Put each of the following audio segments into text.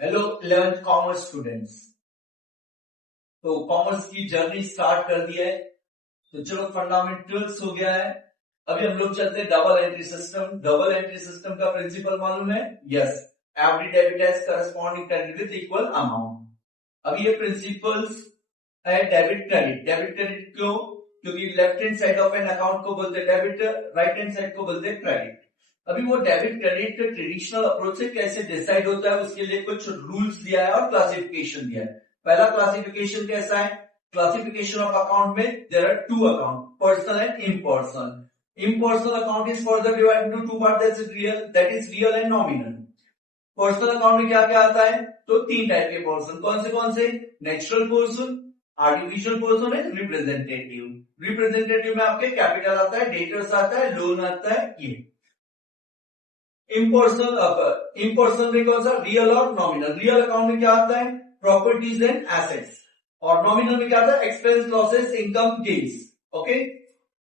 Hello 11th commerce students. तो commerce की journey start कर दी है। तो चलो फंडामेंटल्स हो गया है। अभी हम लोग चलते हैं double entry system. Double entry system का प्रिंसिपल मालूम है? Yes, every debit has corresponding credit with equal amount. अभी ये प्रिंसिपल्स है डेबिट क्रेडिट। डेबिट क्रेडिट क्यों? क्योंकि left hand side of an account को बोलते हैं डेबिट, राइट हैंड साइड को बोलते हैं क्रेडिट। अभी वो डेबिट क्रेडिट के ट्रेडिशनल अप्रोच से कैसे डिसाइड होता है उसके लिए कुछ रूल्स दिया है और क्लासिफिकेशन दिया है। पहला क्लासिफिकेशन कैसा है? क्लासिफिकेशन ऑफ अकाउंट में there are two account, personal and impersonal. Impersonal account is further divided into two part, that is real and nominal. Personal account में क्या क्या आता है? तो तीन टाइप के पर्सन। कौन से? Natural person, artificial person and representative. Representative में आपके कैपिटल आता है, डेटर्स आता है, लोन आता है। ये इम्पर्सनल में कौन सा? रियल और नॉमिनल। रियल अकाउंट में क्या आता है? Properties and assets. और नॉमिनल में क्या आता है? Expense, losses, income, gains. Okay,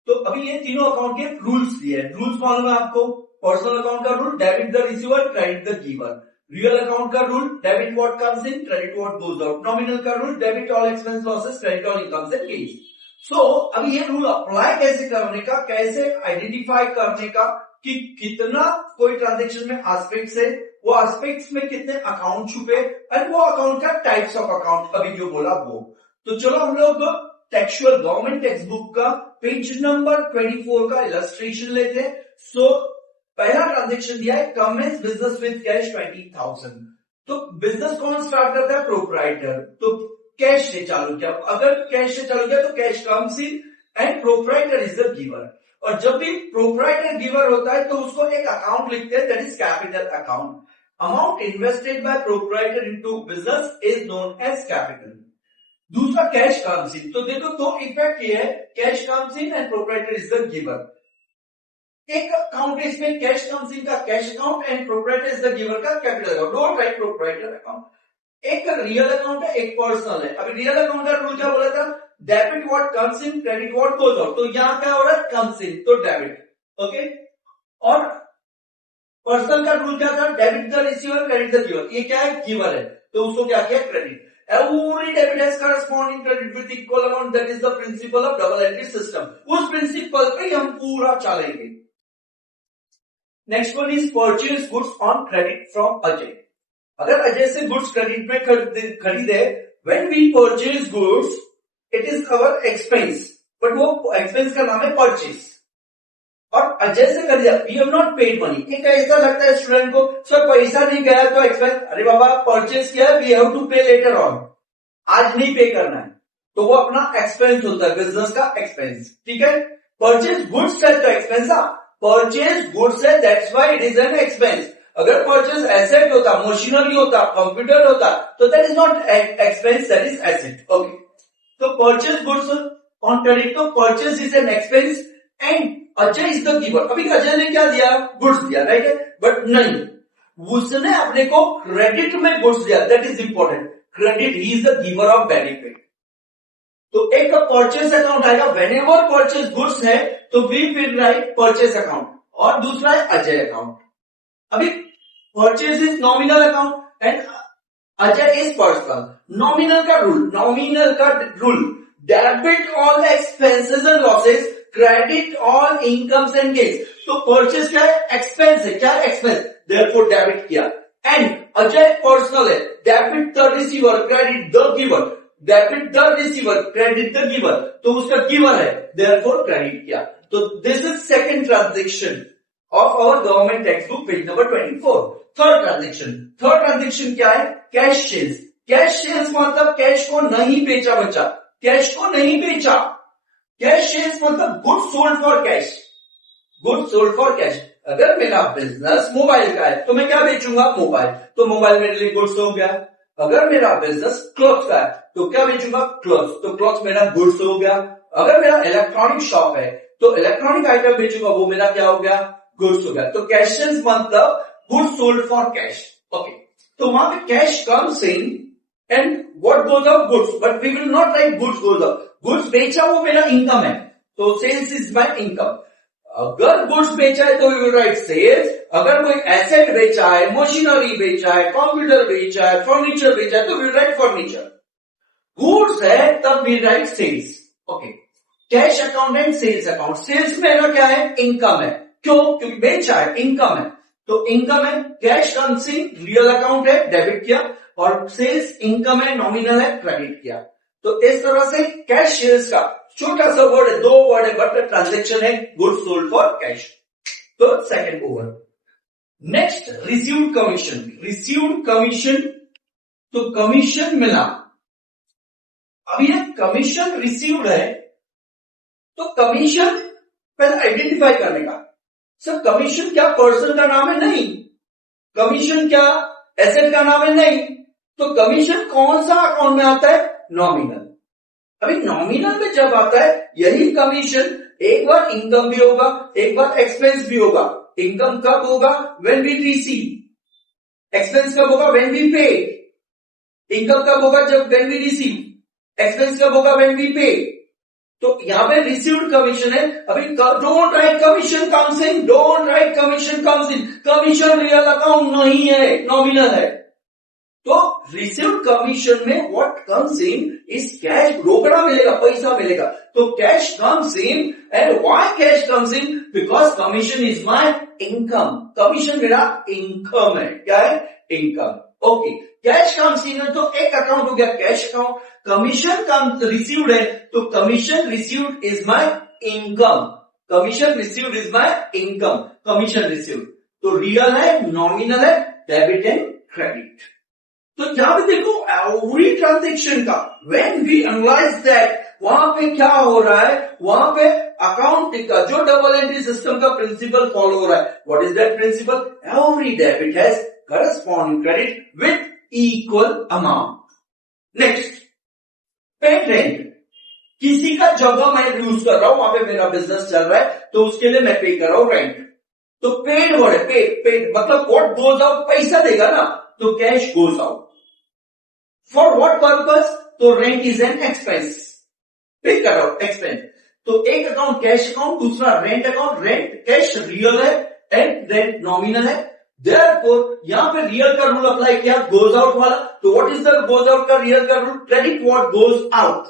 तो अभी ये तीनों अकाउंट के रूल्स दिए हैं। रूल्स मालूम है आपको? पर्सनल अकाउंट का rule, debit the receiver, credit the giver. Real account का rule, debit what comes in, credit what goes out. Nominal का rule, debit all expense, losses, credit all incomes and gains. So अभी ये rule apply कैसे करने का, कैसे identify करने का कि कितना कोई ट्रांजेक्शन में एस्पेक्ट्स है, वो एस्पेक्ट्स में कितने अकाउंट छुपे, और वो अकाउंट का टाइप्स ऑफ अकाउंट अभी जो बोला वो। तो चलो हम लोग टेक्सचुअल गवर्नमेंट टेक्स्ट बुक का पेज नंबर 24 का इलस्ट्रेशन लेते हैं। सो पहला ट्रांजेक्शन दिया है, कमेंस बिजनेस विद कैश 20,000। तो बिजनेस कौन स्टार्ट करता है? प्रोप्राइटर। तो कैश से चालू किया। अगर कैश से चालू किया तो cash comes in and proprietor is the giver. और जब भी प्रोप्राइटर गिवर होता है तो उसको एक अकाउंट लिखते हैं, that is capital account. Amount invested by proprietor into business is known as capital. दूसरा कैश कम्स इन। तो देखो दो इफेक्ट ये है, cash comes in and proprietor is the giver. एक अकाउंट है इसमें कैश कम्स इन का cash account and proprietor is the giver का capital account. Don't write proprietor account. एक रियल अकाउंट है, एक पर्सनल है। अभी रियल अकाउंट का रूल क्या बोला था? Debit what comes in, credit what goes out. तो यहां क्या हो रहा है? कम्स इन, तो डेबिट। ओके, और पर्सनल का रूल क्या था? Debit the receiver, credit the giver. ये क्या है? गिवर है, तो उसको क्या किया? Credit. Every debit has corresponding credit with equal amount. That is the principle of double entry system. उस प्रिंसिपल पे हम पूरा चलेंगे। Next one is purchase goods on credit from Ajay. अगर अजय से गुड्स क्रेडिट में खरीदे, when we purchase goods it is our expense, but वो एक्सपेंस का नाम है परचेज। और अजय से खरीदा, we have not paid money. एक ऐसा लगता है स्टूडेंट को, सर पैसा नहीं गया तो एक्सपेंस। अरे बाबा परचेज किया, वी हैव टू पे लेटर ऑन, आज नहीं पे करना है, तो वो अपना एक्सपेंस होता है, बिजनेस का एक्सपेंस। ठीक है, परचेज गुड्स का तो एक्सपेंस, परचेज गुड्स है, that's why it is an expense. अगर परचेज एसेट होता, मशीनरी होता, कंप्यूटर होता, तो that is not expense, that is asset. Okay, तो परचेज गुड्स ऑन क्रेडिट, तो purchase is an expense and Ajay is the giver. अभी अजय ने क्या दिया? गुड्स दिया, राइट है, बट नहीं, उसने अपने को क्रेडिट में गुड्स दिया, that is important. Credit, he is the giver of benefit. तो एक परचेज अकाउंट आएगा, व्हेनेवर परचेज गुड्स है तो we will write purchase account, और दूसरा है अजय अकाउंट। अभी purchase is nominal account and Ajay is personal. Nominal का rule, debit all expenses and losses, credit all incomes and gains. तो परचेज क्या है? एक्सपेंस है। क्या है? एक्सपेंस, देयरफॉर डेबिट किया। एंड अजय पर्सनल है, debit the receiver, credit the giver. Debit the receiver, credit the giver, तो उसका गिवर है, देयरफॉर क्रेडिट किया। तो this is second transaction of our government textbook, page number 24। Third transaction क्या है? Cash sales. Cash sales मतलब cash को नहीं बेचा बच्चा, कैश को नहीं बेचा। कैश सेल्स मतलब goods sold for cash, goods sold for cash. अगर मेरा बिजनेस मोबाइल का है तो मैं क्या बेचूंगा? मोबाइल, तो मोबाइल मेरे लिए गुड्स हो गया। अगर मेरा बिजनेस क्लॉथ्स का है तो क्या बेचूंगा? क्लॉथ्स, तो क्लॉथ्स मेरा गुड्स हो गया। अगर मेरा इलेक्ट्रॉनिक शॉप है तो इलेक्ट्रॉनिक आइटम बेचूंगा, वो मेरा क्या हो गया? गुड्स हो गया। तो कैश सेल्स मतलब goods sold for cash. Okay, तो वहां पे cash comes in and what goes out? Goods, but we will not write goods goes out. Goods बेचा वो मेरा इनकम है, तो सेल्स इज माय इनकम। अगर गुड्स बेचा है तो वी विल राइट सेल्स, अगर कोई एसेट बेचा है, मशीनरी बेचा है, कंप्यूटर बेचा है, फर्नीचर बेचा है तो we will write furniture. Goods है तब we write sales. Okay, cash account and sales account. Sales मेरा क्या है? इनकम है। क्यों? क्योंकि बेचा है, इनकम है, तो इनकम है। कैश कम्स इन, रियल अकाउंट है, डेबिट किया, और सेल्स इनकम है, नॉमिनल है, क्रेडिट किया। तो इस तरह से कैश सेल्स का छोटा सा वर्ड है, 2 वर्ड है, बट ट्रांजेक्शन है गुड्स सोल्ड फॉर कैश। तो second over. Next, received commission. Received commission, तो कमीशन मिला। अब ये कमीशन रिसीव्ड है, तो कमीशन पहले आइडेंटिफाई करने का। सर कमीशन क्या पर्सन का नाम है? नहीं। कमीशन क्या एसेट का नाम है? नहीं। तो कमीशन कौन सा अकाउंट में आता है? नॉमिनल। अभी नॉमिनल में जब आता है यही कमीशन, एक बार इनकम भी होगा, एक बार एक्सपेंस भी होगा। इनकम कब होगा? When we receive. एक्सपेंस कब होगा? व्हेन वी पे। इनकम कब होगा? जब व्हेन वी रिसीव। एक्सपेंस कब होगा? व्हेन वी पे। तो यहां पे रिसीव्ड कमीशन है। अभी don't write commission comes in, don't write commission comes in. Commission real account नहीं है, नॉमिनल है। तो रिसीव्ड कमीशन में what comes in is cash. रोकड़ा मिलेगा, पैसा मिलेगा। तो cash comes in, and why cash comes in? Because commission is my income. Commission मेरा इनकम है। क्या है? Income. Okay, cash comes in, तो एक अकाउंट हो गया कैश अकाउंट। कमीशन कम रिसीव्ड है, तो commission received is my income. Commission received is my income. Commission received तो रियल है, नॉमिनल है, डेबिट एंड क्रेडिट। तो यहां पे देखो एवरी ट्रांजेक्शन का व्हेन वी एनालाइज दैट, वहां पे क्या हो रहा है? वहां पे अकाउंटिंग का जो डबल एंट्री सिस्टम का प्रिंसिपल फॉलो हो रहा है। What is that principle? Every debit has corresponding credit with equal amount. Next, paid rent. किसी का जगह मैं यूज कर रहा हूं, वहां पे मेरा बिजनेस चल रहा है, तो उसके लिए मैं पे कर रहा हूं रेंट। तो पेड वर्ड है, पेड। पेड मतलब व्हाट गोज आउट, पैसा देगा ना, तो cash goes out. For what purpose? तो रेंट इज एन एक्सपेंस। पे कर रहा हूं, एक्सपेंस। तो एक अकाउंट कैश अकाउंट, दूसरा rent account. Rent cash real है एंड रेंट नॉमिनल है। देयरफॉर यहां पे रियल का रूल अप्लाई किया, गोज आउट वाला। तो what is the goes out का रियल का rule? Credit what goes out.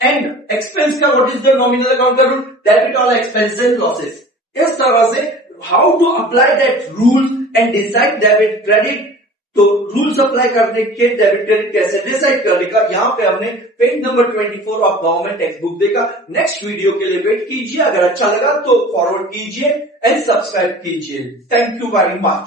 And expense का what is the nominal account का rule? Debit all expenses and losses. इस तरह से how to apply that rule and decide debit credit. तो rules apply करने के डेबिट क्रेडिट कैसे decide करने का, यहां पे हमने page number 24 of government text book देखा। नेक्स्ट वीडियो के लिए वेट कीजिए। अगर अच्छा लगा तो फॉरवर्ड कीजिए एंड सब्सक्राइब कीजिए। Thank you very much.